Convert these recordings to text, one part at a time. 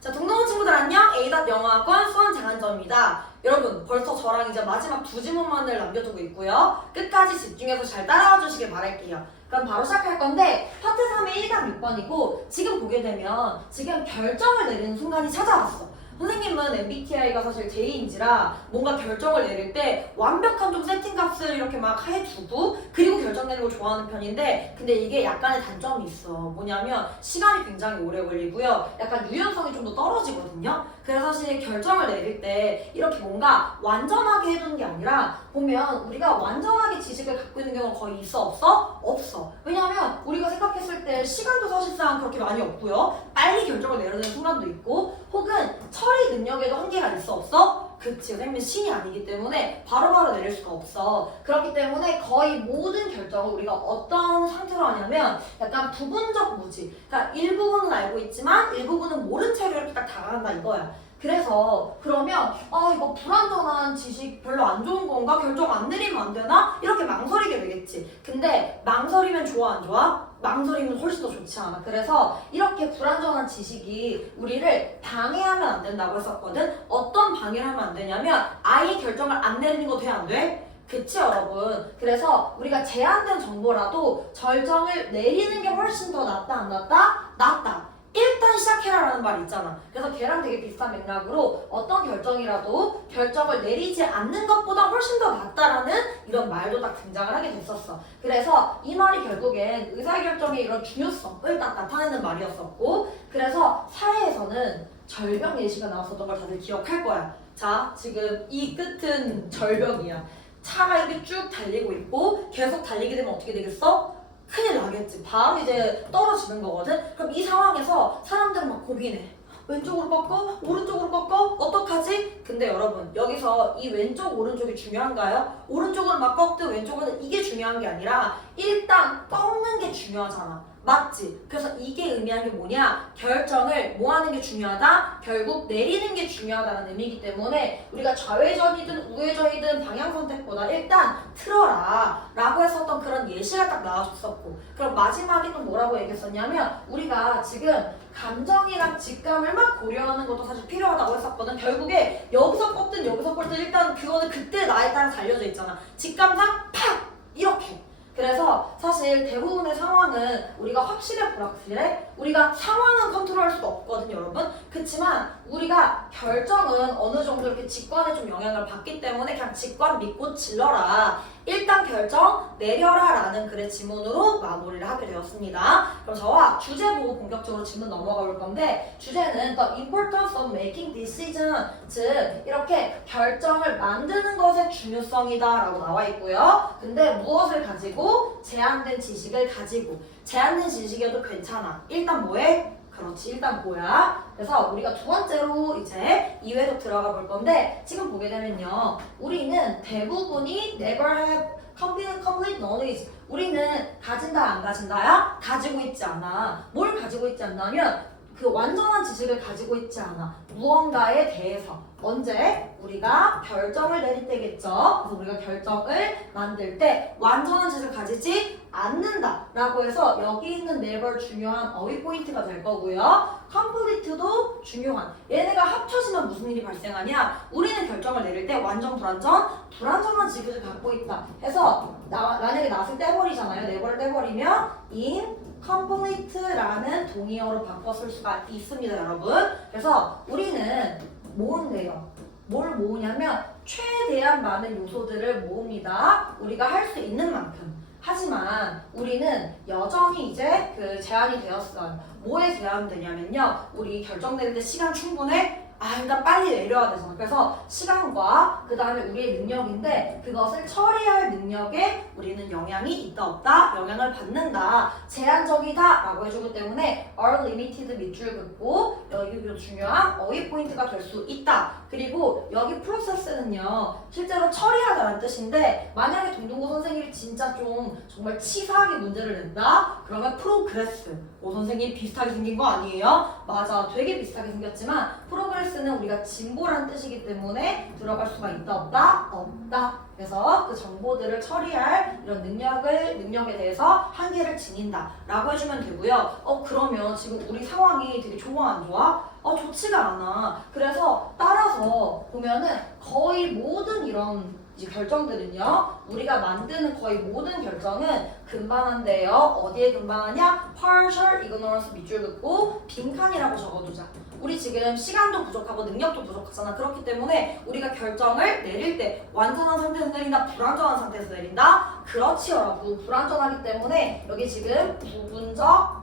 자, 동동호 친구들 안녕! A영어학원 수원 장한정입니다. 여러분, 벌써 저랑 이제 마지막 두 지문만을 남겨두고 있고요. 끝까지 집중해서 잘 따라와 주시길 바랄게요. 그럼 바로 시작할 건데 파트 3의 1강 6번이고 지금 보게 되면 지금 결정을 내리는 순간이 찾아왔어. 선생님은 MBTI가 사실 J인지라 뭔가 결정을 내릴 때 완벽한 좀 세팅값을 이렇게 막 해두고 그리고 결정 내는 걸 좋아하는 편인데 근데 이게 약간의 단점이 있어. 뭐냐면 시간이 굉장히 오래 걸리고요. 약간 유연성이 좀 더 떨어지거든요. 그래서 사실 결정을 내릴 때 이렇게 뭔가 완전하게 해두는 게 아니라 보면 우리가 완전하게 지식을 갖고 있는 경우가 거의 있어 없어? 없어. 왜냐하면 우리가 생각했을 때 시간도 사실상 그렇게 많이 없고요. 빨리 결정을 내려야 되는 순간도 있고 혹은 처리 능력에도 한계가 있어 없어? 그치, 선생님은 신이 아니기 때문에 바로바로 내릴 수가 없어. 그렇기 때문에 거의 모든 결정을 우리가 어떤 상태로 하냐면 약간 부분적 무지. 그러니까 일부분은 알고 있지만 일부분은 모른 채로 이렇게 딱 다가간다 이거야. 그래서 그러면 이거 불완전한 지식 별로 안 좋은 건가? 결정 안 내리면 안 되나? 이렇게 망설이게 되겠지. 근데 망설이면 좋아 안 좋아? 망설이면 훨씬 더 좋지 않아. 그래서 이렇게 불완전한 지식이 우리를 방해하면 안 된다고 했었거든. 어떤 방해를 하면 안 되냐면 아예 결정을 안 내리는 거 돼 안 돼? 그치 여러분. 그래서 우리가 제한된 정보라도 결정을 내리는 게 훨씬 더 낫다 안 낫다? 낫다. 일단 시작해라 라는 말이 있잖아. 그래서 걔랑 되게 비슷한 맥락으로 어떤 결정이라도 결정을 내리지 않는 것보다 훨씬 더 낫다라는 이런 말도 딱 등장을 하게 됐었어. 그래서 이 말이 결국엔 의사결정의 이런 중요성을 딱 나타내는 말이었었고 그래서 사회에서는 절벽 예시가 나왔었던 걸 다들 기억할 거야. 자, 지금 이 끝은 절벽이야. 차가 이렇게 쭉 달리고 있고 계속 달리게 되면 어떻게 되겠어? 큰일 나겠지. 바로 이제 떨어지는 거거든. 그럼 이 상황에서 사람들은 막 고민해. 왼쪽으로 꺾어? 오른쪽으로 꺾어? 어떡하지? 근데 여러분 여기서 이 왼쪽 오른쪽이 중요한가요? 오른쪽으로 막 꺾든 왼쪽은 이게 중요한 게 아니라 일단 꺾는 게 중요하잖아. 맞지? 그래서 이게 의미하는 게 뭐냐? 결정을 뭐 하는 게 중요하다? 결국 내리는 게 중요하다는 의미이기 때문에 우리가 좌회전이든 우회전이든 방향 선택보다 일단 틀어라 라고 했었던 그런 예시가 딱 나와줬었고 그럼 마지막에 또 뭐라고 얘기했었냐면 우리가 지금 감정이랑 직감을 막 고려하는 것도 사실 필요하다고 했었거든. 결국에 여기서 꺾든 여기서 꺾든 일단 그거는 그때 나에 따라 달려져 있잖아. 직감상 팍! 이렇게. 그래서 사실 대부분의 상황은 우리가 확실해 불확실해? 우리가 상황은 컨트롤할 수도 없거든요 여러분. 그치만 우리가 결정은 어느 정도 이렇게 직관에 좀 영향을 받기 때문에 그냥 직관 믿고 질러라. 일단 결정 내려라 라는 글의 지문으로 마무리를 하게 되었습니다. 그럼 저와 주제 보고 본격적으로 질문 넘어가 볼 건데 주제는 The importance of making decision 즉 이렇게 결정을 만드는 것의 중요성이다 라고 나와 있고요. 근데 무엇을 가지고? 제한된 지식을 가지고 제한된 지식이어도 괜찮아. 일단 뭐해? 그렇지, 일단 뭐야? 그래서 우리가 두 번째로 이제 이외로 들어가 볼 건데 지금 보게 되면요 우리는 대부분이 never have complete knowledge 우리는 가진다 안 가진다야? 가지고 있지 않아. 뭘 가지고 있지 않냐면 그 완전한 지식을 가지고 있지 않아. 무언가에 대해서 언제? 우리가 결정을 내릴 때겠죠. 그래서 우리가 결정을 만들 때 완전한 지식을 가지지 않는다 라고 해서 여기 있는 never 중요한 어휘 포인트가 될 거고요. complete도 중요한 얘네가 합쳐지면 무슨 일이 발생하냐 우리는 결정을 내릴 때 완전 불완전한 지식을 갖고 있다 해서 만약에 낫을 떼버리잖아요. never를 떼버리면 incomplete라는 동의어로 바꿔 쓸 수가 있습니다 여러분. 그래서 우리는 모은대요. 뭘 모으냐면 최대한 많은 요소들을 모읍니다. 우리가 할 수 있는 만큼. 하지만 우리는 여전히 이제 그 제한이 되었어요. 뭐에 제한되냐면요. 우리 결정 내릴 때 시간 충분해? 일단 빨리 내려야 되잖아. 그래서 시간과 그 다음에 우리의 능력인데 그것을 처리할 능력에 우리는 영향이 있다 없다? 영향을 받는다. 제한적이다 라고 해주기 때문에 are limited 밑줄 긋고 여기도 중요한 어휘 포인트가 될 수 있다. 그리고 여기 프로세스는요 실제로 처리하다라는 뜻인데 만약에 동동고 선생님이 진짜 좀 정말 치사하게 문제를 낸다? 그러면 프로그레스 오 선생님 비슷하게 생긴 거 아니에요? 맞아 되게 비슷하게 생겼지만 프로그레스 progress는 우리가 진보라는 뜻이기 때문에 들어갈 수가 있다 없다? 없다. 그래서 그 정보들을 처리할 이런 능력에 대해서 한계를 지닌다 라고 해주면 되고요. 그러면 지금 우리 상황이 되게 좋아 안 좋아? 좋지가 않아. 그래서 따라서 보면은 거의 모든 이런 이 결정들은요, 우리가 만드는 거의 모든 결정은 근반한데요. 어디에 근반하냐? partial ignorance 밑줄 긋고 빈칸이라고 적어두자. 우리 지금 시간도 부족하고 능력도 부족하잖아. 그렇기 때문에 우리가 결정을 내릴 때 완전한 상태에서 내린다, 불완전한 상태에서 내린다? 그렇지 여러분. 불완전하기 때문에 여기 지금 부분적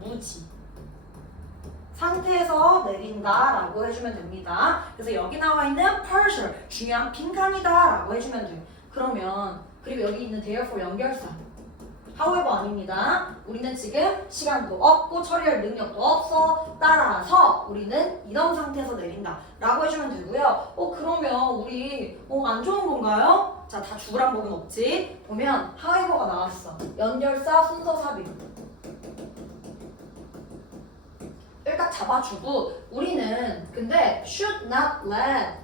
무지 상태에서 내린다라고 해주면 됩니다. 그래서 여기 나와 있는 partial, 중요한 빈칸이다라고 해주면 돼요. 그러면 그리고 여기 있는 therefore 연결사 however 아닙니다. 우리는 지금 시간도 없고 처리할 능력도 없어. 따라서 우리는 이런 상태에서 내린다 라고 해주면 되고요. 그러면 우리 안 좋은 건가요? 자, 다 죽으란 법은 없지. 보면 however가 나왔어. 연결사 순서 삽입 딱 잡아주고 우리는 근데 should not let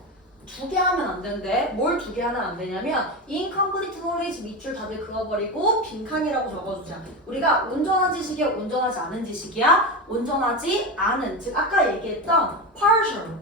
두 개 하면 안 되는데 뭘 두 개 하면 안 되냐면 incomplete knowledge 밑줄 다들 그어버리고 빈칸이라고 적어주자. 우리가 온전한 지식이야 온전하지 않은 지식이야? 온전하지 않은 즉 아까 얘기했던 partial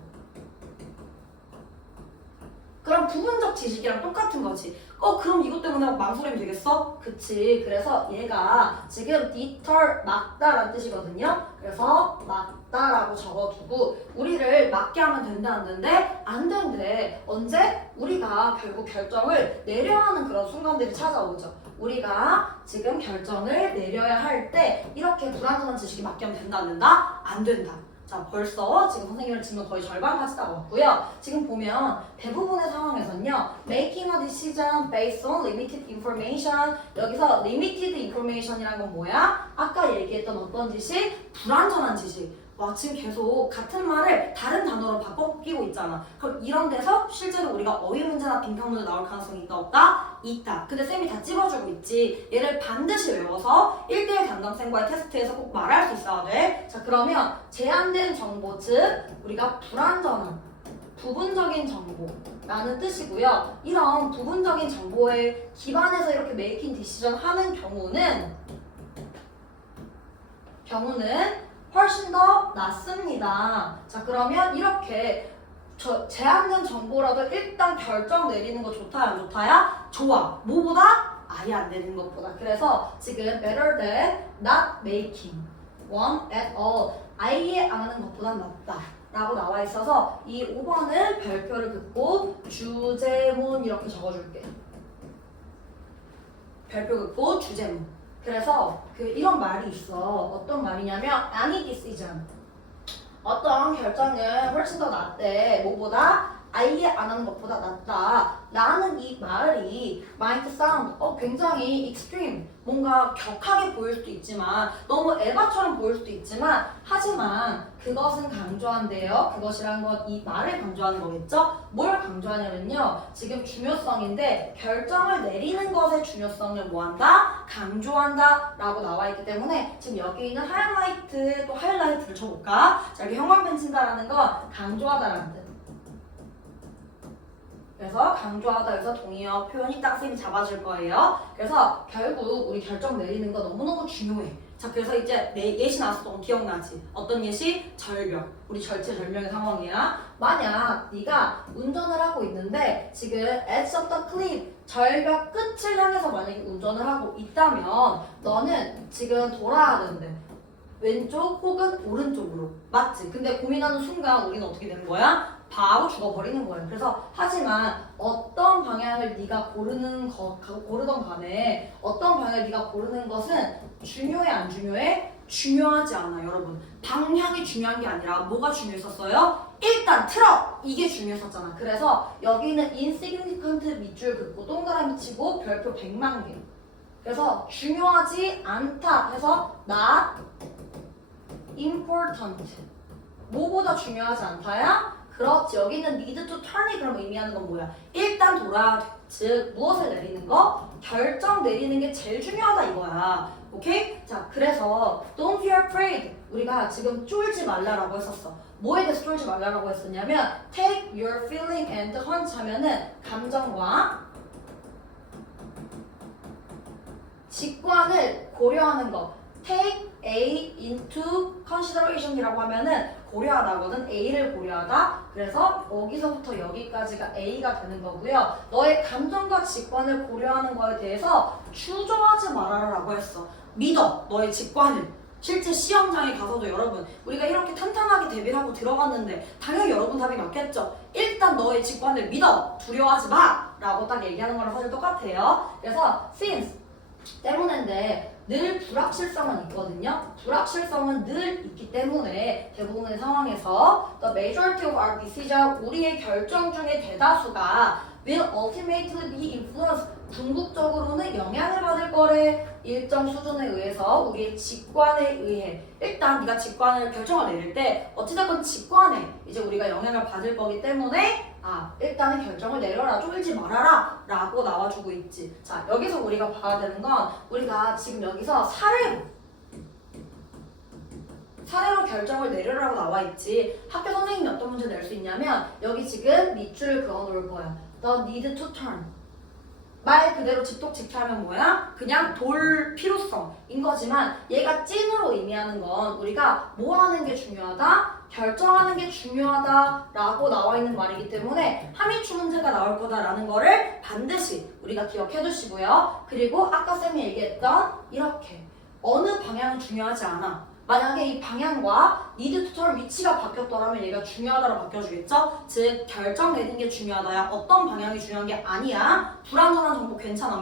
그럼 부분적 지식이랑 똑같은 거지. 그럼 이것 때문에 망설이면 되겠어? 그치. 그래서 얘가 지금 deter, 막다라는 뜻이거든요. 그래서 막다라고 적어두고 우리를 막게 하면 된다 안 된대? 안 된대. 언제? 우리가 결국 결정을 내려야 하는 그런 순간들이 찾아오죠. 우리가 지금 결정을 내려야 할 때 이렇게 불완전한 지식이 막게 하면 된다 안 된다? 안 된다. 자, 벌써 지금 선생님을 질문 거의 절반까지 다 왔고요. 지금 보면 대부분의 상황에서는요. Making a decision based on limited information. 여기서 limited information이란 건 뭐야? 아까 얘기했던 어떤 지식? 불완전한 지식. 와, 지금 계속 같은 말을 다른 단어로 바꿔 끼고 있잖아. 그럼 이런 데서 실제로 우리가 어휘 문제나 빈칸 문제 나올 가능성이 있다 없다? 있다. 근데 쌤이 다 찝어주고 있지. 얘를 반드시 외워서 1대1 담당생과의 테스트에서 꼭 말할 수 있어야 돼. 자, 그러면 제한된 정보 즉 우리가 불완전한 부분적인 정보라는 뜻이고요. 이런 부분적인 정보에 기반해서 이렇게 메이킹 디시전 하는 경우는 훨씬 더 낫습니다. 자, 그러면 이렇게 제한된 정보라도 일단 결정 내리는 거 좋다야 안 좋다야? 좋아. 뭐보다? 아예 안 내리는 것보다. 그래서 지금 better than not making one at all. 아예 안 하는 것보다 낫다 라고 나와 있어서 이 5번을 별표를 긋고 주제문 이렇게 적어줄게. 별표 긋고 주제문. 그래서 이런 말이 있어. 어떤 말이냐면 any decision 어떤 결정은 훨씬 더 낫대. 뭐보다? 아예 안 하는 것보다 낫다 라는 이 말이 might sound 굉장히 extreme 뭔가 격하게 보일 수도 있지만 너무 에바처럼 보일 수도 있지만 하지만 그것은 강조한대요. 그것이란 건 이 말을 강조하는 거겠죠? 뭘 강조하냐면요. 지금 중요성인데 결정을 내리는 것의 중요성을 뭐한다? 강조한다 라고 나와 있기 때문에 지금 여기 있는 하이라이트 또 하이라이트를 쳐볼까? 자, 여기 형광펜 친다라는 건 강조하다라는 뜻. 그래서 강조하다 여기서 동의어 표현이 딱 쌤이 잡아줄 거예요. 그래서 결국 우리 결정 내리는 거 너무너무 중요해. 자, 그래서 이제 예시 나왔었던 거 기억나지? 어떤 예시? 절벽. 우리 절체절명의 상황이야. 만약 네가 운전을 하고 있는데 지금 edge of the cliff 절벽 끝을 향해서 만약에 운전을 하고 있다면 너는 지금 돌아야 되는데 왼쪽 혹은 오른쪽으로 맞지? 근데 고민하는 순간 우리는 어떻게 되는 거야? 바로 죽어버리는 거예요. 그래서 하지만 어떤 방향을 네가 고르던 간에 어떤 방향을 네가 고르는 것은 중요해 안 중요해? 중요하지 않아 여러분. 방향이 중요한 게 아니라 뭐가 중요했었어요? 일단 트럭! 이게 중요했었잖아. 그래서 여기는 insignificant 밑줄 긋고 동그라미 치고 별표 100만 개. 그래서 중요하지 않다 해서 not important. 뭐보다 중요하지 않다야? 그렇지. 여기는 need to turn이 그럼 의미하는 건 뭐야? 일단 돌아야 돼. 즉 무엇을 내리는 거? 결정 내리는 게 제일 중요하다 이거야. 오케이? 자, 그래서 don't be afraid. 우리가 지금 쫄지 말라라고 했었어. 뭐에 대해서 쫄지 말라라고 했었냐면 take your feeling and hunch 하면은 감정과 직관을 고려하는 거. take A into consideration이라고 하면은 고려하다거든. A를 고려하다. 그래서 여기서부터 여기까지가 A가 되는 거고요. 너의 감정과 직관을 고려하는 거에 대해서 주저하지 말아라라고 했어. 믿어. 너의 직관을. 실제 시험장에 가서도 여러분 우리가 이렇게 탄탄하게 대비를 하고 들어갔는데 당연히 여러분 답이 맞겠죠. 일단 너의 직관을 믿어. 두려워하지 마. 라고 딱 얘기하는 거랑 사실 똑같아요. 그래서 since 때문인데 늘 불확실성은 있거든요. 불확실성은 늘 있기 때문에 대부분의 상황에서 the majority of our decision 우리의 결정 중에 대다수가 will ultimately be influenced 궁극적으로는 영향을 받을 거래. 일정 수준에 의해서 우리의 직관에 의해 일단 네가 직관을 결정을 내릴 때 어찌됐건 직관에 이제 우리가 영향을 받을 거기 때문에 일단은 결정을 내려라. 쫄지 말아라 라고 나와주고 있지. 자, 여기서 우리가 봐야 되는 건 우리가 지금 여기서 사례로 결정을 내려라고 나와 있지. 학교 선생님이 어떤 문제 낼 수 있냐면 여기 지금 밑줄을 그어 놓을 거야. The need to turn. 말 그대로 직독직하면 뭐야? 그냥 돌 필요성인 거지만 얘가 찐으로 의미하는 건 우리가 뭐 하는 게 중요하다? 결정하는 게 중요하다라고 나와 있는 말이기 때문에 함의추 문제가 나올 거다라는 거를 반드시 우리가 기억해 두시고요. 그리고 아까 쌤이 얘기했던 이렇게 어느 방향은 중요하지 않아. 만약에 이 방향과 need to turn 위치가 바뀌었더라면 얘가 중요하다로 바뀌어주겠죠? 즉 결정 내리는 게 중요하다야. 어떤 방향이 중요한 게 아니야. 불안전한 정보 괜찮아?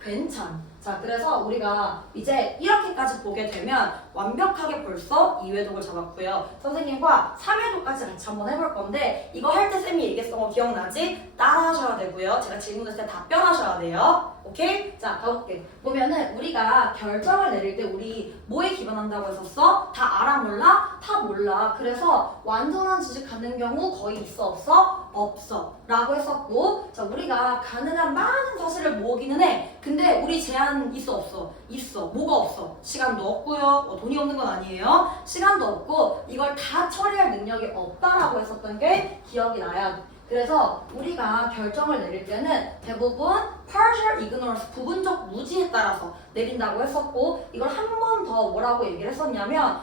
괜찮. 자, 그래서 우리가 이제 이렇게까지 보게 되면 완벽하게 벌써 2회독을 잡았고요. 선생님과 3회독까지 같이 한번 해볼 건데 이거 할 때 쌤이 얘기했던 거 기억나지? 따라하셔야 되고요. 제가 질문했을 때 답변하셔야 돼요. 오케이? 자, 가볼게. 보면은 우리가 결정을 내릴 때 우리 뭐에 기반한다고 했었어? 다 알아 몰라? 다 몰라. 그래서 완전한 지식 갖는 경우 거의 있어 없어? 없어 라고 했었고, 자, 우리가 가능한 많은 사실을 모으기는 해. 근데 우리 제한 있어 없어? 있어. 뭐가 없어? 시간도 없고요. 돈이 없는 건 아니에요. 시간도 없고 이걸 다 처리할 능력이 없다라고 했었던 게 기억이 나야 돼. 그래서 우리가 결정을 내릴 때는 대부분 partial ignorance, 부분적 무지에 따라서 내린다고 했었고, 이걸 한 번 더 뭐라고 얘기를 했었냐면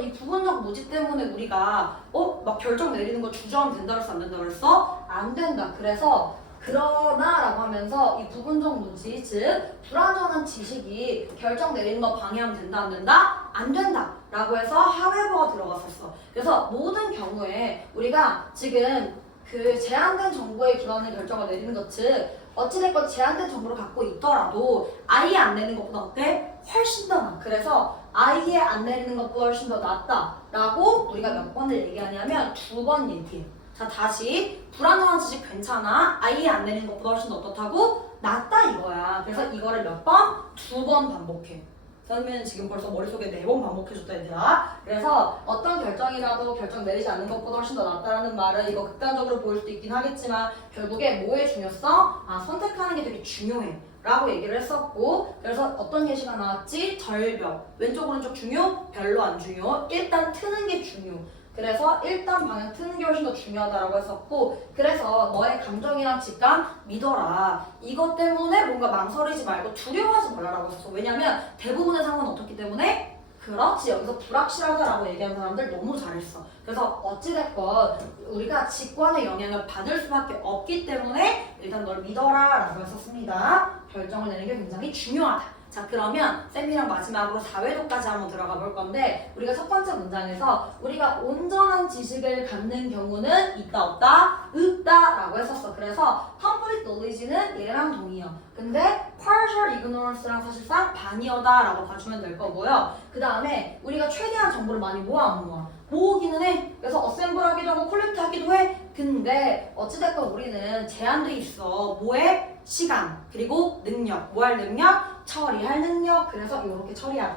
이 부분적 무지 때문에 우리가 막 결정 내리는 거 주저하면 된다 그랬어? 안 된다 그랬어? 안 된다. 그래서 그러나 라고 하면서 이 부분적 무지, 즉 불완전한 지식이 결정 내리는 거 방해하면 된다 안 된다? 안 된다 라고 해서 however가 들어갔었어. 그래서 모든 경우에 우리가 지금 그 제한된 정보에 기반한 결정을 내리는 것, 즉 어찌됐건 제한된 정보를 갖고 있더라도 아예 안 내는 것보다 어때? 훨씬 더 나아. 그래서 아예 안 내리는 것보다 훨씬 더 낫다라고 우리가 몇 번을 얘기하냐면 2번 얘기해. 자, 다시 불안정한 지식 괜찮아? 아예 안 내리는 것보다 훨씬 더 어떻다고? 낫다 이거야. 그래서 이거를 몇 번? 2번 반복해. 선생님은 지금 벌써 머릿속에 4번 반복해줬다 얘들아. 그래서 어떤 결정이라도 결정 내리지 않는 것보다 훨씬 더 낫다라는 말은 이거 극단적으로 보일 수도 있긴 하겠지만 결국에 뭐의 중요성? 선택하는 게 되게 중요해 라고 얘기를 했었고, 그래서 어떤 예시가 나왔지? 절벽. 왼쪽 오른쪽 중요? 별로 안 중요. 일단 트는 게 중요. 그래서 일단 방향 트는 게 훨씬 더 중요하다라고 했었고, 그래서 너의 감정이랑 직감 믿어라. 이것 때문에 뭔가 망설이지 말고 두려워하지 말라라고 했었어. 왜냐면 대부분의 상황은 어떻기 때문에? 그렇지, 여기서 불확실하다라고 얘기하는 사람들 너무 잘했어. 그래서 어찌됐건 우리가 직관의 영향을 받을 수밖에 없기 때문에 일단 널 믿어라 라고 했었습니다. 결정을 내는 게 굉장히 중요하다. 자, 그러면 쌤이랑 마지막으로 4회도까지 한번 들어가 볼 건데, 우리가 첫 번째 문장에서 우리가 온전한 지식을 갖는 경우는 있다 없다? 없다 라고 했었어. 그래서 complete knowledge는 얘랑 동의어. 근데 partial ignorance랑 사실상 반이어다 라고 봐주면 될 거고요. 그 다음에 우리가 최대한 정보를 많이 모아 안 모아? 모으기는 해. 그래서 어셈블 하기도 하고 콜렉트 하기도 해. 근데 어찌됐건 우리는 제한돼 있어. 뭐에? 시간, 그리고 능력. 뭐 할 능력? 처리할 능력. 그래서 이렇게 처리하라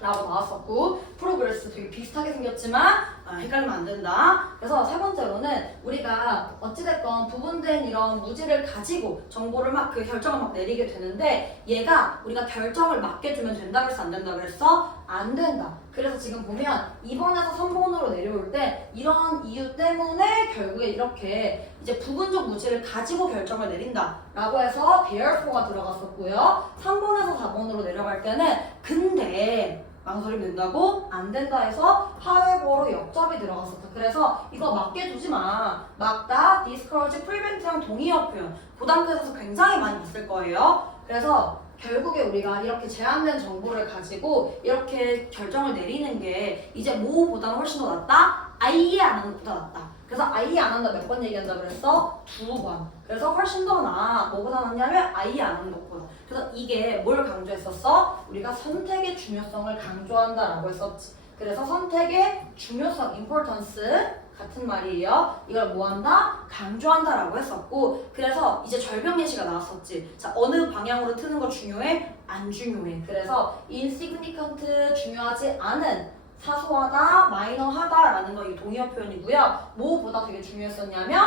라고 나왔었고, 프로그레스 되게 비슷하게 생겼지만 헷갈리면 안 된다. 그래서 세 번째로는 우리가 어찌됐건 부분된 이런 무지를 가지고 정보를 막 그 결정을 막 내리게 되는데 얘가 우리가 결정을 맡겨주면 된다 그랬어 안 된다 그랬어? 안 된다. 그래서 지금 보면 2번에서 3번으로 내려올 때 이런 이유 때문에 결국에 이렇게 이제 부분적 무지를 가지고 결정을 내린다 라고 해서 therefore가 들어갔었고요. 3번에서 4번으로 내려갈 때는 근데 망설이면 된다고? 안 된다 해서 however로 역접이 들어갔었다. 그래서 이거 맡겨두지 마. 막다, discourage, prevent랑 동의어 표현. 고등학교에서 굉장히 많이 봤을 거예요. 그래서 결국에 우리가 이렇게 제한된 정보를 가지고 이렇게 결정을 내리는 게 이제 뭐보다는 훨씬 더 낫다? 아예 안 하는 것보다 낫다. 그래서 아예 안 한다 몇 번 얘기한다 그랬어? 2번. 그래서 훨씬 더 나아. 뭐보다 낫냐면 아예 안 하는 것보다. 그래서 이게 뭘 강조했었어? 우리가 선택의 중요성을 강조한다라고 했었지. 그래서 선택의 중요성, importance 같은 말이에요. 이걸 뭐한다? 강조한다라고 했었고 그래서 이제 절벽 예시가 나왔었지. 자, 어느 방향으로 트는 거 중요해? 안 중요해. 그래서 insignificant 중요하지 않은 사소하다, 마이너하다라는 거 이 동의어 표현이고요. 뭐보다 되게 중요했었냐면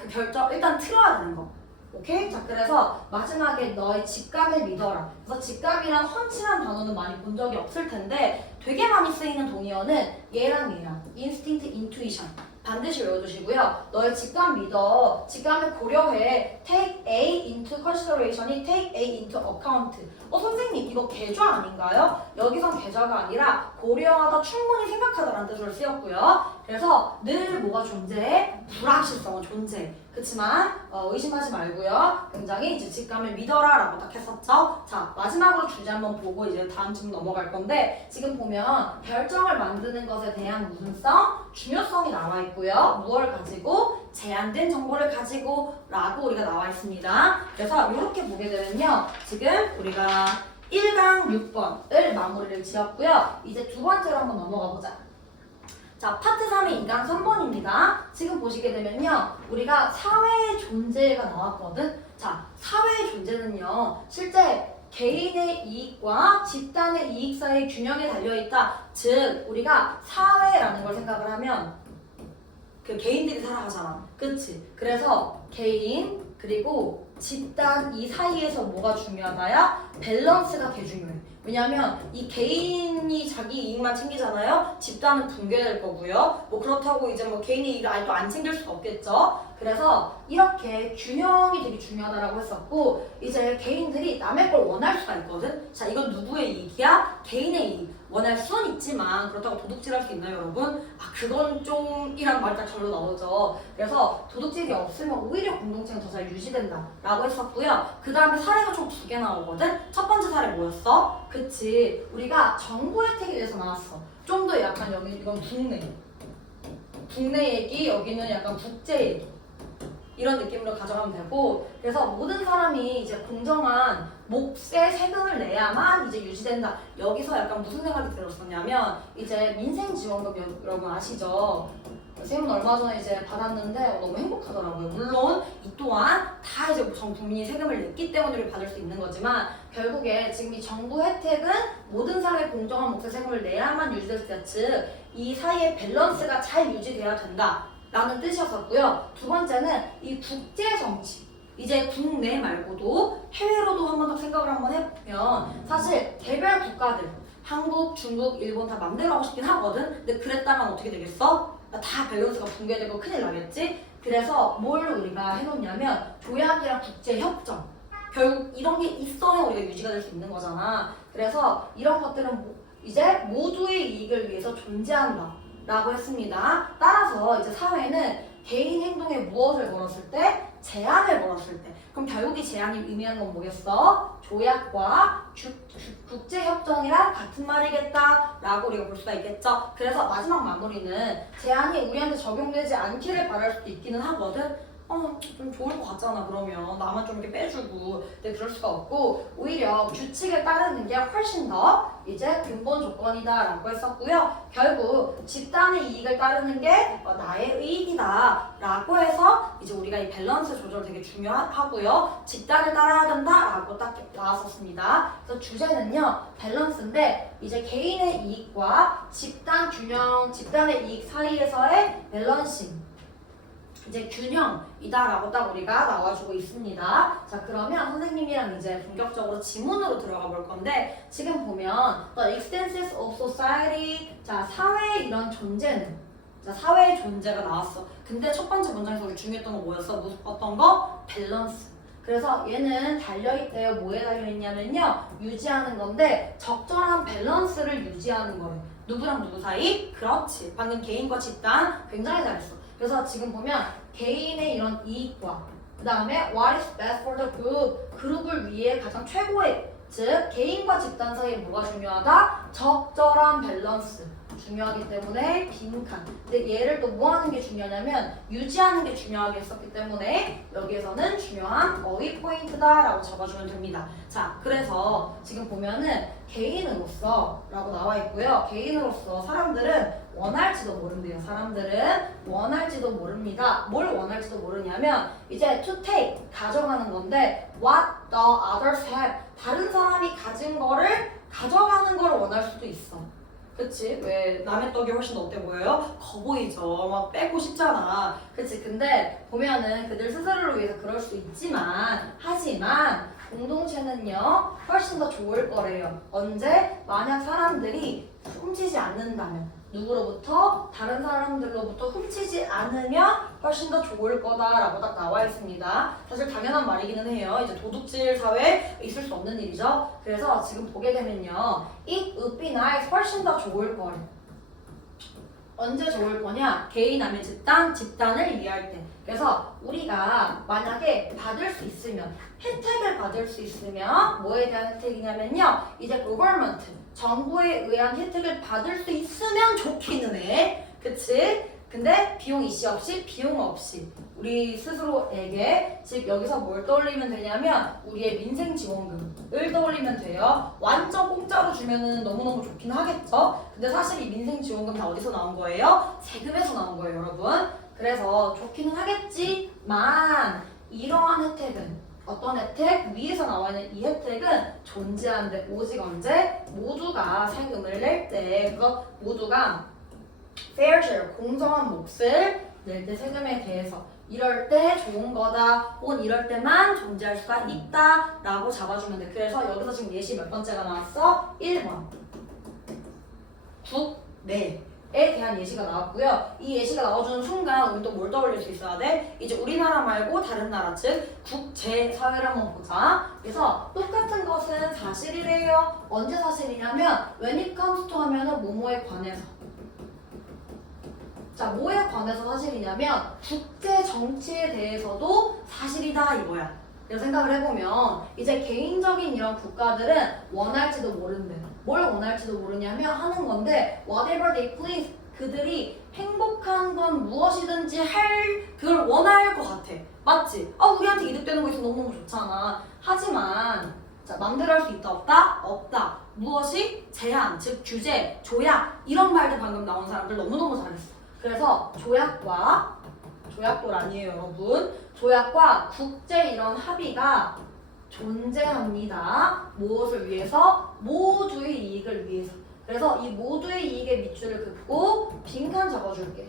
그 결정 일단 틀어야 되는 거. 오케이? 자, 그래서 마지막에 너의 직감을 믿어라. 그래서 직감이란 헌치란 단어는 많이 본 적이 없을 텐데 되게 많이 쓰이는 동의어는 얘랑 instinct, intuition 반드시 외워두시고요. 너의 직감 믿어. 직감을 고려해. take A into consideration이 take A into account. 선생님 이거 계좌 아닌가요? 여기선 계좌가 아니라 고려하다, 충분히 생각하다라는 뜻으로 쓰였고요. 그래서 늘 뭐가 존재해? 불확실성은 존재해. 그렇지만 의심하지 말고요. 굉장히 이제 직감을 믿어라 라고 딱 했었죠. 자, 마지막으로 주제 한번 보고 이제 다음 질문 넘어갈 건데 지금 보면 결정을 만드는 것에 대한 무슨성, 중요성이 나와 있고요. 무엇을 가지고? 제한된 정보를 가지고 라고 우리가 나와 있습니다. 그래서 이렇게 보게 되면요. 지금 우리가 1강 6번을 마무리를 지었고요. 이제 두 번째로 한번 넘어가 보자. 자, 파트 3의 2강 3번입니다. 지금 보시게 되면요. 우리가 사회의 존재가 나왔거든. 자, 사회의 존재는요. 실제 개인의 이익과 집단의 이익 사이의 균형에 달려있다. 즉, 우리가 사회라는 걸 생각을 하면 그 개인들이 살아가잖아. 그치? 그래서 개인 그리고 집단 이 사이에서 뭐가 중요하다야? 밸런스가 개 중요해. 왜냐면 이 개인이 자기 이익만 챙기잖아요. 집단은 붕괴될 거고요. 뭐 그렇다고 이제 뭐 개인의 이익을 아예 또 안 챙길 수 없겠죠. 그래서 이렇게 균형이 되게 중요하다라고 했었고 이제 개인들이 남의 걸 원할 수가 있거든. 자, 이건 누구의 이익이야? 개인의 이익. 원할 수는 있지만 그렇다고 도둑질할 수 있나요, 여러분? 그건 좀이란 말이 딱 절로 나오죠. 그래서 도둑질이 없으면 오히려 공동체가 더 잘 유지된다 라고 했었고요. 그 다음에 사례가 총 2개 나오거든. 첫 번째 사례 뭐였어? 그치, 우리가 정보 혜택에 대해서 나왔어. 좀 더 약간 여기 이건 국내 얘기, 여기는 약간 국제 얘기 이런 느낌으로 가져가면 되고 그래서 모든 사람이 이제 공정한 몫의 세금을 내야만 이제 유지된다. 여기서 약간 무슨 생각이 들었었냐면 이제 민생지원금 여러분 아시죠? 쌤은 얼마 전에 이제 받았는데 너무 행복하더라고요. 물론 이 또한 다 이제 전 국민이 세금을 냈기 때문에 받을 수 있는 거지만 결국에 지금 이 정부 혜택은 모든 사람의 공정한 몫의 세금을 내야만 유지될 때 즉 이 사이의 밸런스가 잘 유지돼야 된다. 라는 뜻이었었고요. 두 번째는 이 국제 정치. 이제 국내 말고도 해외로도 한번 더 생각을 한번 해보면 사실 개별 국가들 한국, 중국, 일본 다 맘대로 하고 싶긴 하거든. 근데 그랬다면 어떻게 되겠어? 다 밸런스가 붕괴되고 큰일 나겠지? 그래서 뭘 우리가 해놓냐면 조약이랑 국제협정. 결국 이런 게 있어야 우리가 유지가 될 수 있는 거잖아. 그래서 이런 것들은 이제 모두의 이익을 위해서 존재한다. 라고 했습니다. 따라서 이제 사회는 개인 행동에 무엇을 걸었을 때? 제한을 걸었을 때. 그럼 결국 이 제한이 의미하는 건 뭐겠어? 조약과 국제협정이랑 같은 말이겠다 라고 우리가 볼 수가 있겠죠. 그래서 마지막 마무리는 제한이 우리한테 적용되지 않기를 바랄 수도 있기는 하거든. 좀 좋을 것 같잖아. 그러면 나만 좀 이렇게 빼주고. 근데 그럴 수가 없고 오히려 규칙을 따르는 게 훨씬 더 이제 근본 조건이다라고 했었고요. 결국 집단의 이익을 따르는 게 나의 이익이다라고 해서 이제 우리가 이 밸런스 조절 되게 중요하고요. 집단을 따라야 된다라고 딱 나왔었습니다. 그래서 주제는요 밸런스인데 이제 개인의 이익과 집단 균형, 집단의 이익 사이에서의 밸런싱. 이제 균형이다라고 딱 우리가 나와주고 있습니다. 자 그러면 선생님이랑 이제 본격적으로 지문으로 들어가 볼 건데 지금 보면 The existence of society 자 사회의 이런 존재는 자 사회의 존재가 나왔어. 근데 첫 번째 문장에서 우리 중요했던 거 뭐였어? 어떤 거? 밸런스. 그래서 얘는 달려있대요. 뭐에 달려있냐면요 유지하는 건데 적절한 밸런스를 유지하는 거예요. 누구랑 누구 사이? 그렇지. 방금 개인과 집단 굉장히 잘했어. 그래서 지금 보면 개인의 이런 이익과 그 다음에 what is best for the group 그룹을 위해 가장 최고의 즉 개인과 집단 사이에 뭐가 중요하다? 적절한 밸런스 중요하기 때문에 빈칸. 근데 얘를 또 뭐 하는 게 중요하냐면 유지하는 게 중요하게 했었기 때문에 여기에서는 중요한 어휘 포인트다라고 적어주면 됩니다. 자 그래서 지금 보면은 개인으로서 라고 나와 있고요. 개인으로서 사람들은 원할지도 모른대요. 사람들은 원할지도 모릅니다. 뭘 원할지도 모르냐면 이제 to take 가져가는 건데 what the others have 다른 사람이 가진 거를 가져가는 걸 원할 수도 있어. 그치? 왜 남의 떡이 훨씬 더 어때 보여요? 커 보이죠? 막 빼고 싶잖아. 그치? 근데 보면은 그들 스스로를 위해서 그럴 수 있지만 하지만 공동체는요 훨씬 더 좋을 거래요. 언제? 만약 사람들이 훔치지 않는다면 누구로부터? 다른 사람들로부터 훔치지 않으면 훨씬 더 좋을 거다라고 딱 나와 있습니다. 사실 당연한 말이기는 해요. 이제 도둑질 사회에 있을 수 없는 일이죠. 그래서 지금 보게 되면요. It would be nice 훨씬 더 좋을 거래. 언제 좋을 거냐? 개인 아니면 집단, 집단을 위할 때. 그래서 우리가 만약에 받을 수 있으면 혜택을 받을 수 있으면 뭐에 대한 혜택이냐면요. 이제 government 정부에 의한 혜택을 받을 수 있으면 좋기는 해. 그치? 근데 비용 이시 없이 비용 없이 우리 스스로에게 즉 여기서 뭘 떠올리면 되냐면 우리의 민생지원금을 떠올리면 돼요. 완전 공짜로 주면은 너무너무 좋긴 하겠죠. 근데 사실 이 민생지원금 다 어디서 나온 거예요? 세금에서 나온 거예요, 여러분. 그래서 좋기는 하겠지만 이러한 혜택은 어떤 혜택? 위에서 나와 있는 이 혜택은 존재하는데 오직 언제? 모두가 세금을 낼 때 그거 모두가 fair share, 공정한 몫을 낼 때 세금에 대해서 이럴 때 좋은 거다 혹은 이럴 때만 존재할 수가 있다 라고 잡아주면 돼. 그래서 여기서 지금 예시 몇 번째가 나왔어? 1번 국내에 대한 예시가 나왔고요. 이 예시가 나와주는 순간 우리 또 뭘 떠올릴 수 있어야 돼? 이제 우리나라 말고 다른 나라 즉 국제사회를 한번 보자. 그래서 똑같은 것은 사실이래요. 언제 사실이냐면 when it comes to 하면은 뭐뭐에 관해서 자 뭐에 관해서 사실이냐면 국제 정치에 대해서도 사실이다 이거야. 그래서 생각을 해보면 이제 개인적인 이런 국가들은 원할지도 모른대. 뭘 원할지도 모르냐면 하는 건데 whatever they please 그들이 행복한 건 무엇이든지 할 그걸 원할 것 같아. 맞지? 우리한테 이득되는 거 있으면 너무너무 좋잖아. 하지만 자 맘대로 할 수 있다 없다? 없다. 무엇이? 제한, 즉 규제, 조약 이런 말도 방금 나온 사람들 너무너무 잘했어. 그래서 조약도 아니에요 여러분. 조약과 국제 이런 합의가 존재합니다. 무엇을 위해서? 모두의 이익을 위해서. 그래서 이 모두의 이익의 밑줄을 긋고 빈칸 적어줄게.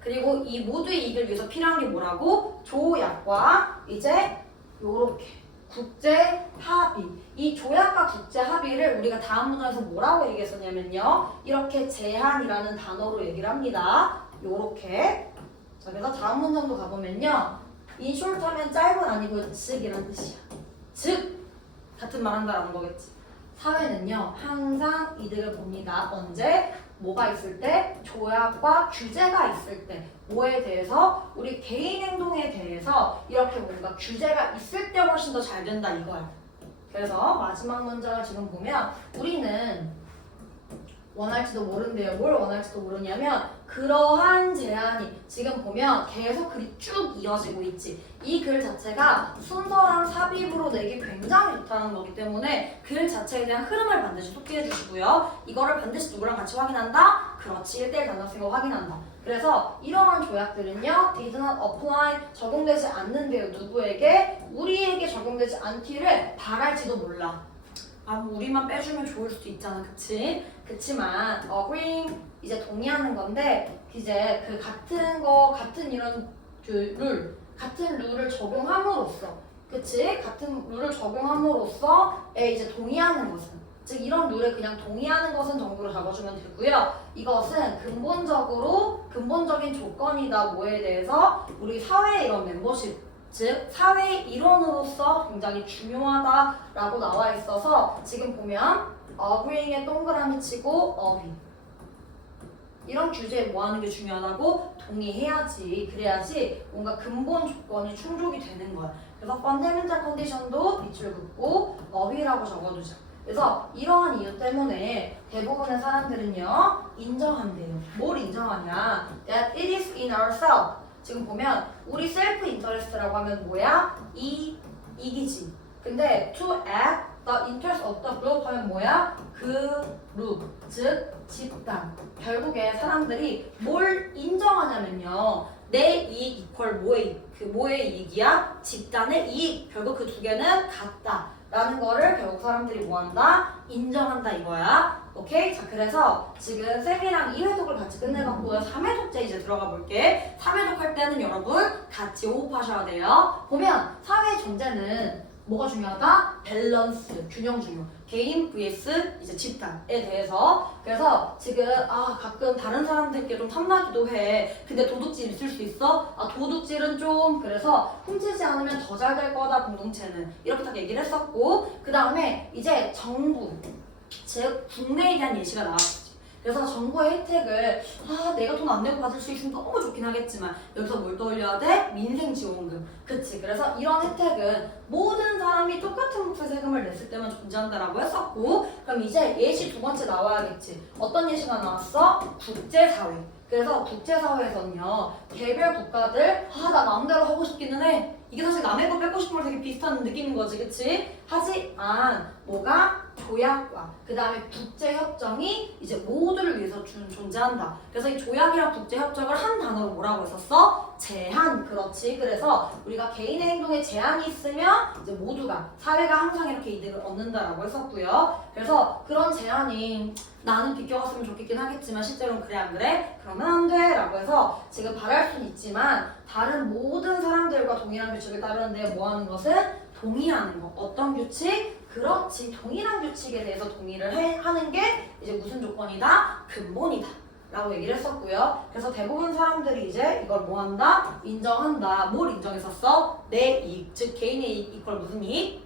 그리고 이 모두의 이익을 위해서 필요한 게 뭐라고? 조약과 이제 요렇게 국제 합의. 이 조약과 국제 합의를 우리가 다음 문장에서 뭐라고 얘기했었냐면요. 이렇게 제한이라는 단어로 얘기를 합니다. 요렇게. 자, 그래서 다음 문장도 가보면요. in short 하면 짧은 아니고요. 즉이란 뜻이야. 즉, 같은 말 한다라는 거겠지. 사회는요, 항상 이득을 봅니다. 언제? 뭐가 있을 때? 조약과 규제가 있을 때. 뭐에 대해서? 우리 개인 행동에 대해서 이렇게 뭔가 규제가 있을 때 훨씬 더 잘 된다 이거야. 그래서 마지막 문장을 지금 보면 우리는 원할지도 모른대요. 뭘 원할지도 모르냐면 그러한 제안이 지금 보면 계속 글이 쭉 이어지고 있지. 이 글 자체가 순서랑 삽입으로 내기 굉장히 좋다는 거기 때문에 글 자체에 대한 흐름을 반드시 속기해 주시고요. 이거를 반드시 누구랑 같이 확인한다? 그렇지, 1대1 단답생과 확인한다. 그래서 이러한 조약들은요, did not apply, 적용되지 않는데요. 누구에게? 우리에게 적용되지 않기를 바랄지도 몰라. 아, 뭐 우리만 빼주면 좋을 수도 있잖아, 그치? 그치만 agreeing 이제 동의하는 건데 이제 그 같은 이런 같은 룰을 적용함으로써, 그치? 같은 룰을 적용함으로써 이제 동의하는 것은, 즉 이런 룰에 그냥 동의하는 것은 정도로 적어주면 되고요. 이것은 근본적인 조건이다 뭐에 대해서 우리 사회의 이런 멤버십, 즉 사회의 일원으로서 굉장히 중요하다라고 나와 있어서 지금 보면 agreeing에 동그라미 치고 agree 이런 규제에 뭐 하는 게 중요하다고? 동의해야지. 그래야지 뭔가 근본 조건이 충족이 되는 거야. 그래서 fundamental condition도 밑줄 긋고 agree라고 적어두자. 그래서 이러한 이유 때문에 대부분의 사람들은요 인정한대요. 뭘 인정하냐? That it is in ourselves. 지금 보면 우리 셀프 인터레스트라고 하면 뭐야? 이기지. 근데 to act the interest of the group 하면 뭐야? 그룹, 즉 집단. 결국에 사람들이 뭘 인정하냐면요. 내 이익 이퀄 뭐의 이익이야? 집단의 이익. 결국 그 두 개는 같다. 라는 거를 결국 사람들이 뭐한다? 인정한다 이거야. 오케이? 자, 그래서 지금 쌤이랑 2회독을 같이 끝내봤고요. 3회독제 이제 들어가 볼게. 3회독 할 때는 여러분 같이 호흡하셔야 돼요. 보면 사회 존재는 뭐가 중요하다? 밸런스, 균형 중요. 개인 vs 이제 집단에 대해서. 그래서 지금 가끔 다른 사람들께 좀 탐나기도 해. 근데 도둑질 있을 수 있어? 도둑질은 좀 그래서 훔치지 않으면 더 잘 될 거다 공동체는. 이렇게 딱 얘기를 했었고, 그 다음에 이제 정부, 즉 국내에 대한 예시가 나왔지. 그래서 정부의 혜택을 내가 돈 안 내고 받을 수 있으면 너무 좋긴 하겠지만 여기서 뭘 떠올려야 돼? 민생지원금. 그치? 그래서 이런 혜택은 모든 사람이 똑같은 몫의 세금을 냈을 때만 존재한다라고 했었고, 그럼 이제 예시 두 번째 나와야겠지. 어떤 예시가 나왔어? 국제사회. 그래서 국제사회에서는요 개별 국가들 나 마음대로 하고 싶기는 해. 이게 사실 남의 거 뺏고 싶은 걸 되게 비슷한 느낌인 거지, 그치? 하지만 뭐가? 조약과 그 다음에 국제협정이 이제 모두를 위해서 존재한다. 그래서 이 조약이랑 국제협정을 한 단어로 뭐라고 했었어? 제한. 그렇지. 그래서 우리가 개인의 행동에 제한이 있으면 이제 모두가, 사회가 항상 이렇게 이득을 얻는다라고 했었고요. 그래서 그런 제한이 나는 비껴갔으면 좋겠긴 하겠지만 실제로는 그래 안 그래? 그러면 안 돼 라고 해서 지금 바랄 수는 있지만 다른 모든 사람들과 동일한 규칙을 따르는데 뭐 하는 것은? 동의하는 거. 어떤 규칙? 그렇지. 동일한 규칙에 대해서 동의를 하는 게 이제 무슨 조건이다? 근본이다 라고 얘기를 했었고요. 그래서 대부분 사람들이 이제 이걸 뭐 한다? 인정한다. 뭘 인정했었어? 내 이익, 즉 개인의 이익 이퀄 무슨 이익?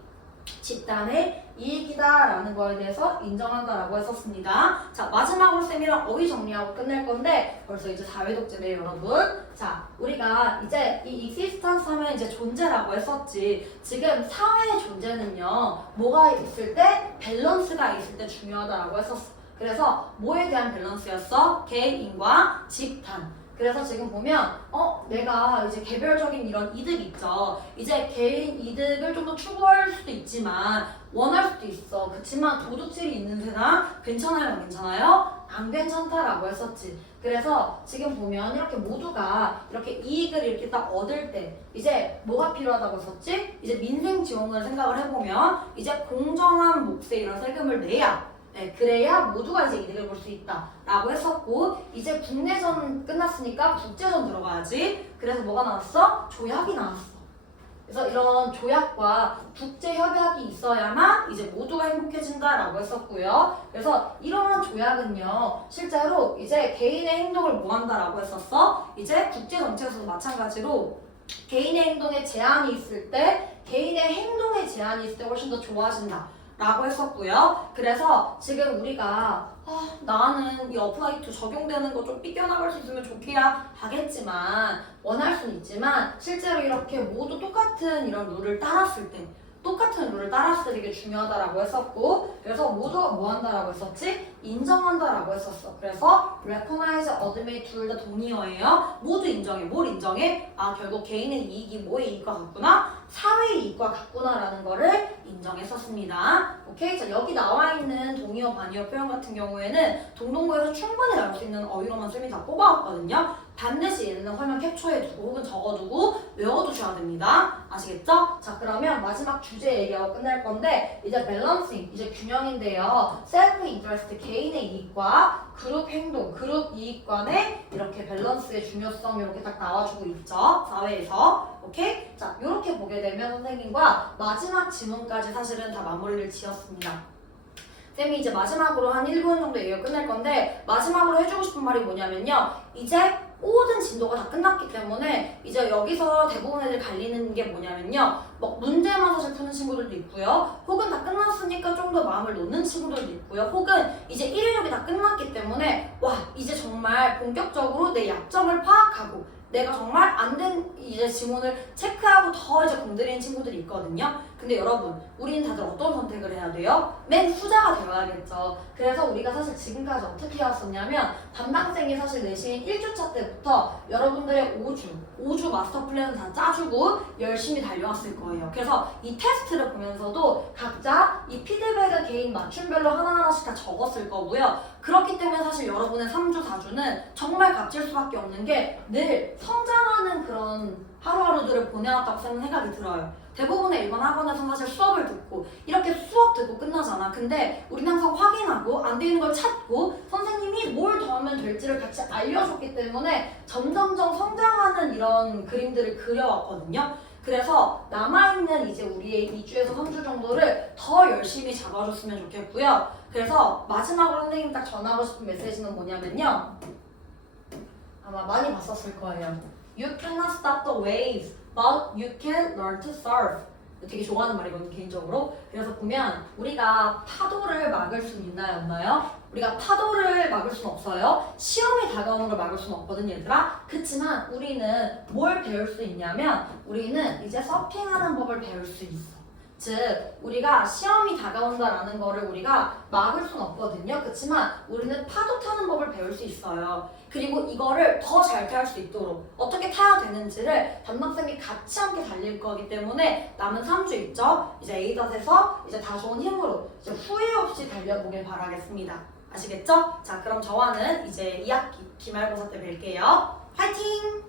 집단의 이익이다 라는 거에 대해서 인정한다라고 했었습니다. 자, 마지막으로 쌤이랑 어휘 정리하고 끝낼 건데 벌써 이제 4회독제래요 여러분. 자, 우리가 이제 이 existence 하면 이제 존재라고 했었지. 지금 사회의 존재는요 뭐가 있을 때? 밸런스가 있을 때 중요하다라고 했었어. 그래서 뭐에 대한 밸런스였어? 개인과 집단. 그래서 지금 보면 내가 이제 개별적인 이런 이득 있죠. 이제 개인 이득을 좀 더 추구할 수도 있지만 원할 수도 있어. 그치만 도둑질이 있는 세상 괜찮아요? 안 괜찮아요? 안 괜찮다라고 했었지. 그래서 지금 보면 이렇게 모두가 이렇게 이익을 이렇게 딱 얻을 때 이제 뭐가 필요하다고 했었지? 이제 민생 지원을 생각을 해보면 이제 공정한 몫의 이런 세금을 내야 그래야 모두가 이제 이득을 볼 수 있다 라고 했었고, 이제 국내전 끝났으니까 국제전 들어가야지. 그래서 뭐가 나왔어? 조약이 나왔어. 그래서 이런 조약과 국제협약이 있어야만 이제 모두가 행복해진다 라고 했었고요. 그래서 이러한 조약은요 실제로 이제 개인의 행동을 뭐 한다라고 했었어? 이제 국제정책에서도 마찬가지로 개인의 행동에 제한이 있을 때, 개인의 행동에 제한이 있을 때 훨씬 더 좋아진다 라고 했었고요. 그래서 지금 우리가 나는 이 어플라이 투 적용되는 거 좀 삐껴나갈 수 있으면 좋기야 하겠지만 원할 수는 있지만 실제로 이렇게 모두 똑같은 이런 룰을 따랐을 때 똑같은 룰을 따라 쓰는 게 중요하다라고 했었고, 그래서 모두가 뭐 한다라고 했었지? 인정한다라고 했었어. 그래서 recognize, admit 둘 다 동의어예요. 모두 인정해. 뭘 인정해? 아, 결국 개인의 이익이 뭐의 이익과 같구나? 사회의 이익과 같구나라는 거를 인정했었습니다. 오케이? 자, 여기 나와 있는 동의어, 반의어 표현 같은 경우에는 동동구에서 충분히 나올 수 있는 어휘로만 쌤이 다 뽑아왔거든요. 반드시 얘는 화면 캡처해두고 혹은 적어두고 외워두셔야 됩니다. 아시겠죠? 자, 그러면 마지막 주제 얘기하고 끝날 건데 이제 밸런싱, 이제 균형인데요. 셀프 인터레스트, 개인의 이익과 그룹 행동, 그룹 이익 간의 이렇게 밸런스의 중요성 이렇게 딱 나와주고 있죠. 사회에서. 오케이? 자, 이렇게 보게 되면 선생님과 마지막 지문까지 사실은 다 마무리를 지었습니다. 쌤이 이제 마지막으로 한 1분 정도 얘기가 끝날 건데 마지막으로 해주고 싶은 말이 뭐냐면요. 이제 모든 진도가 다 끝났기 때문에 이제 여기서 대부분 애들 갈리는 게 뭐냐면요. 뭐 문제만 사실 푸는 친구들도 있고요. 혹은 다 끝났으니까 좀 더 마음을 놓는 친구들도 있고요. 혹은 이제 1인력이 다 끝났기 때문에 와 이제 정말 본격적으로 내 약점을 파악하고 내가 정말 안 된 이제 지문을 체크하고 더 이제 공들이는 친구들이 있거든요. 근데 여러분, 우리는 다들 어떤 선택을 해야 돼요? 맨 후자가 되어야겠죠. 그래서 우리가 사실 지금까지 어떻게 해왔었냐면 담당생이 사실 내신 1주차 때부터 여러분들의 5주 마스터 플랜을 다 짜주고 열심히 달려왔을 거예요. 그래서 이 테스트를 보면서도 각자 이 피드백을 개인 맞춤별로 하나하나씩 다 적었을 거고요. 그렇기 때문에 사실 여러분의 3주, 4주는 정말 값질 수밖에 없는 게 늘 성장하는 그런 하루하루들을 보내왔다고 생각이 들어요. 대부분의 일반 학원에서 사실 수업을 듣고 이렇게 수업 듣고 끝나잖아. 근데 우리는 항상 확인하고 안 되는 걸 찾고 선생님이 뭘 더 하면 될지를 같이 알려줬기 때문에 점점점 성장하는 이런 그림들을 그려왔거든요. 그래서 남아있는 이제 우리의 2주에서 3주 정도를 더 열심히 잡아줬으면 좋겠고요. 그래서 마지막으로 선생님 딱 전하고 싶은 메시지는 뭐냐면요. 아마 많이 봤었을 거예요. You cannot stop the waves, but you can learn to surf. 되게 좋아하는 말이거든요, 개인적으로. 그래서 보면 우리가 파도를 막을 수 있나요, 없나요? 우리가 파도를 막을 수는 없어요. 시험이 다가오는 걸 막을 수는 없거든요, 얘들아. 그치만 우리는 뭘 배울 수 있냐면 우리는 이제 서핑하는 법을 배울 수 있어. 즉 우리가 시험이 다가온다라는 거를 우리가 막을 수는 없거든요. 그렇지만 우리는 파도 타는 법을 배울 수 있어요. 그리고 이거를 더 잘 탈 수 있도록 어떻게 타야 되는지를 담당쌤이 같이 함께 달릴 거기 때문에 남은 3주 있죠? 이제 A닷에서 이제 다 좋은 힘으로 이제 후회 없이 달려보길 바라겠습니다. 아시겠죠? 자, 그럼 저와는 이제 2학기 기말고사 때 뵐게요. 화이팅!